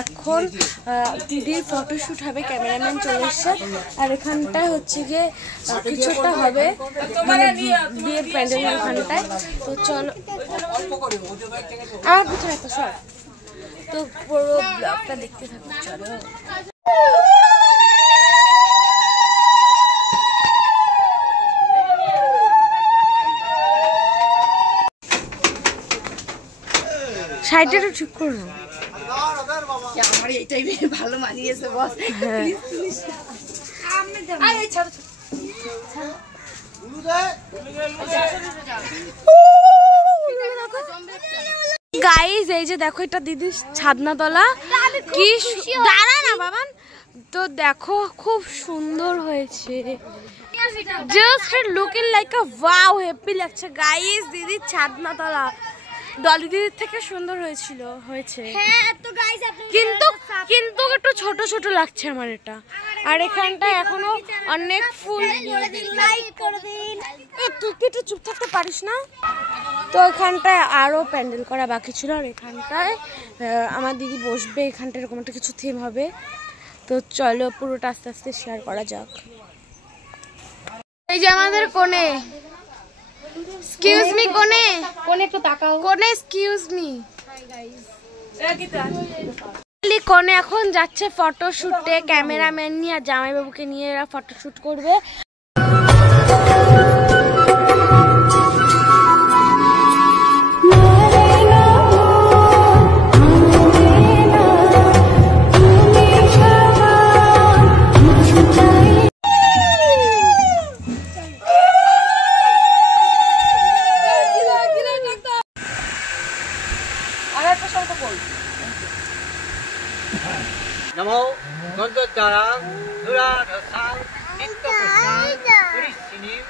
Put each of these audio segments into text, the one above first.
এখন দিদির ফটোশ্যুট হবে, ক্যামেরাম্যান চলে এসছে। আর এখানটায় হচ্ছে গিয়ে কিছুটা হবে মানে বিয়ের প্যান্ডেলের ওখানটায়। তো চলো আর পিছনে একটা সব, তো পুরো ব্লগটা দেখতে থাকো। চলো সাইডটা একটু ঠিক করো না, আমার এইটাই ভালো মানিয়েছে বস। গাইস এই যে দেখো এটা দিদির ছাদনাতলা, কি দাঁড়া না বাবান, তো দেখো খুব সুন্দর হয়েছে, জাস্ট লুকিং লাইক আ ওয়াও, হ্যাপি লাগছে গাইস। দিদির ছাদনাতলা ডলি দিদির থেকে সুন্দর হয়েছে কিন্তু কিন্তু একটু ছোট ছোট লাগছে আমার এটা। আর এখানটা এখনো অনেক ফুল, তুই একটু চুপ থাকতে পারিস না? তো এখানটায় আরো প্যান্ডেল করা বাকি ছিল। আর এখানটায় আমার দিদি বসবে, এখানটা এরকম একটা কিছু থিম হবে। তো চলো পুরোটা আস্তে আস্তে শেয়ার করা যাক। এই যে আমাদের কোণে, এক্সকিউজ মি কোণে, কোণে একটু তাকাও, কোণে এক্সকিউজ মি। কোণে এখন যাচ্ছে ফটোশুটে, ক্যামেরাম্যান নিয়ে আর জামাইবাবুকে নিয়ে এরা ফটোশুট করবে। नमो गंधोद्धारां दुराधसां नित्यपुष्टां पुरीश्रीं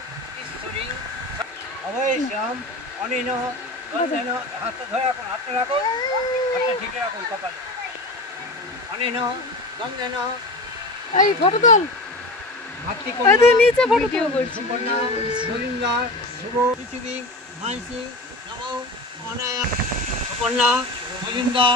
ईश्वरीं अभयश्याम अनेन गंधेन हाथ धरे राखुन, हाथটা রাখুন, হাতটা ঠিক রাখুন কপালে। अनेन गंधेन এই ফটো তোল, মাতৃকন্যা এই নিচে ফটো তুলো বলছি, কন্যা গোবিন্দা শুভ পৃথিবী মানসি নমো অনায়া কন্যা গোবিন্দা।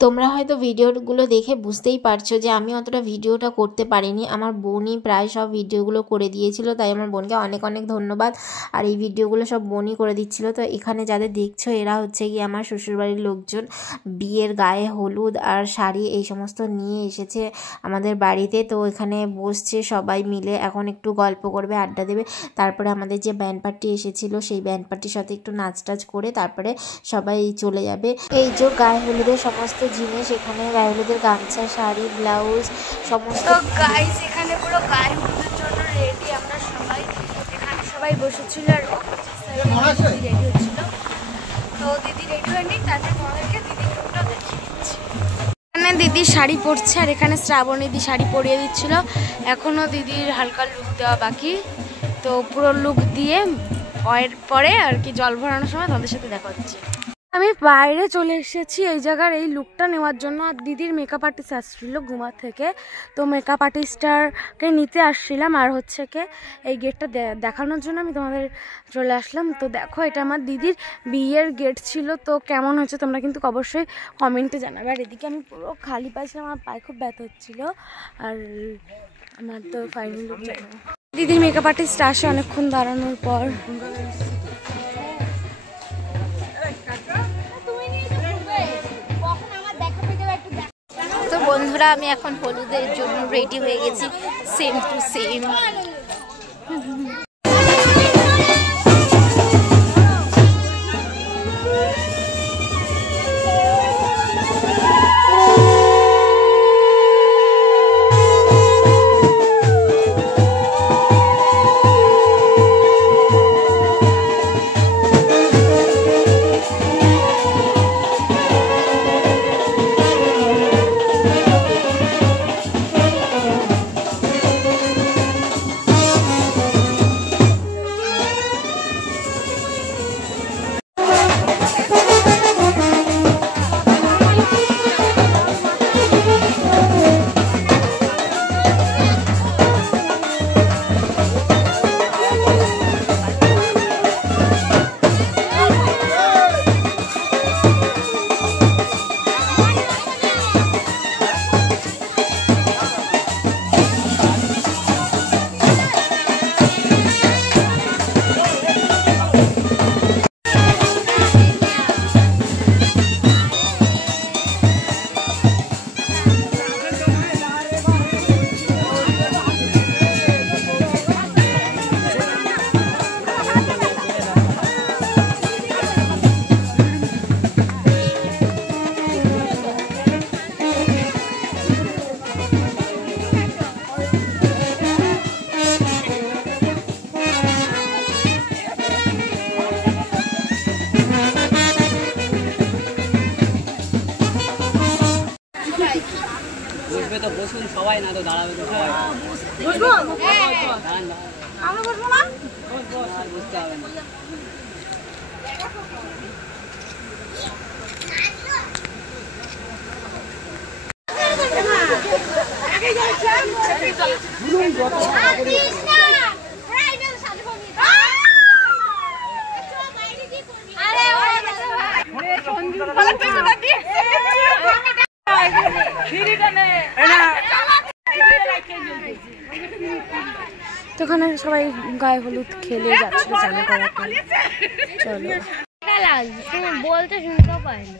তোমরা হয়তো ভিডিওগুলো দেখে বুঝতেই পারছো যে আমি অতটা ভিডিওটা করতে পারিনি। আমার বোনই প্রায় সব ভিডিওগুলো করে দিয়েছিল, তাই আমার বোনকে অনেক অনেক ধন্যবাদ। আর এই ভিডিওগুলো সব বোনই করে দিচ্ছিল। তো এখানে যাদের দেখছো এরা হচ্ছে গিয়ে আমার শ্বশুরবাড়ির লোকজন, বিয়ের গায়ে হলুদ আর শাড়ি এই সমস্ত নিয়ে এসেছে আমাদের বাড়িতে। তো এখানে বসছে সবাই মিলে, এখন একটু গল্প করবে, আড্ডা দেবে। তারপরে আমাদের যে ব্যান্ড পার্টি এসেছিলো সেই ব্যান্ড পার্টির সাথে একটু নাচ টাচ করে তারপরে সবাই চলে যাবে। এই যে গায়ে হলুদের সমস্ত জিনিস, এখানে গায়ে হলুদের গামছা, শাড়ি, ব্লাউজ সমস্ত। গাইস এখানে পুরো গায়ে হলুদের জন্য রেডি আমরা সবাই, এখানে সবাই বসেছিল আর রেডি হচ্ছিল। তো দিদি রেডি হয়নি, তারপরে তোমাদেরকে দিদি লুকটা দেখিয়ে দিচ্ছি। এখানে দিদি শাড়ি পরছে আর এখানে শ্রাবণী দি শাড়ি পরিয়ে দিচ্ছিল। এখনও দিদির হালকা লুক দেওয়া বাকি। তো পুরো লুক দিয়ে পরে আর কি জল ভরানোর সময় তোমাদের সাথে দেখা হচ্ছে। আমি বাইরে চলে এসেছি এই জায়গার এই লুকটা নেওয়ার জন্য। আর দিদির মেকআপ আর্টিস্ট আসছিল গুমা থেকে, তো মেকআপ আর্টিস্টটাকে নিতে আসছিলাম আর হচ্ছে কি এই গেটটা দেখানোর জন্য আমি তোমাদের চলে আসলাম। তো দেখো এটা আমার দিদির বিয়ের গেট ছিল, তো কেমন হচ্ছে তোমরা কিন্তু অবশ্যই কমেন্টে জানাবে। আর এদিকে আমি পুরো খালি পাইছিলাম, আমার পায়ে খুব ব্যথা হচ্ছিলো। আর আমার তো ফাইনাল লুক জানাবো। দিদির মেকআপ আর্টিস্ট আসে অনেকক্ষণ দাঁড়ানোর পর। তো বন্ধুরা আমি এখন হলুদের জন্য রেডি হয়ে গেছি, সেম টু সেম। তো বসুন সবাই, না তো দাঁড়াবে তো সবাই। বসবো আমরা বসবো না, বুঝতে হবে না। তো ওখানে সবাই গায়ে হলুদ খেলে যাচ্ছিল চালু করাতে। চলো বলতে শুনতেও পাই না।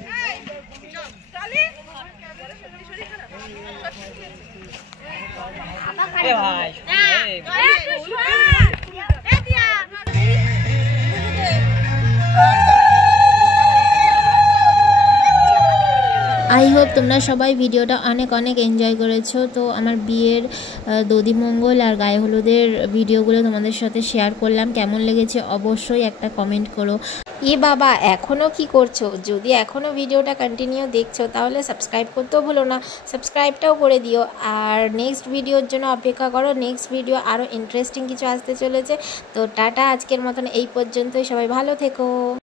ভাই আই হোপ তোমরা সবাই ভিডিওটা অনেক অনেক এনজয় করেছো। তো আমার বিয়ের দধিমঙ্গল আর গায়ে হলুদের ভিডিওগুলো তোমাদের সাথে শেয়ার করলাম, কেমন লেগেছে অবশ্যই একটা কমেন্ট করো। এ বাবা এখনও কি করছো? যদি এখনও ভিডিওটা কন্টিনিউ দেখছো তাহলে সাবস্ক্রাইব করতেও ভুলো না, সাবস্ক্রাইবটাও করে দিও। আর নেক্সট ভিডিওর জন্য অপেক্ষা করো, নেক্সট ভিডিও আরও ইন্টারেস্টিং কিছু আসতে চলেছে। তো টাটা, আজকের মতন এই পর্যন্তই, সবাই ভালো থেকো।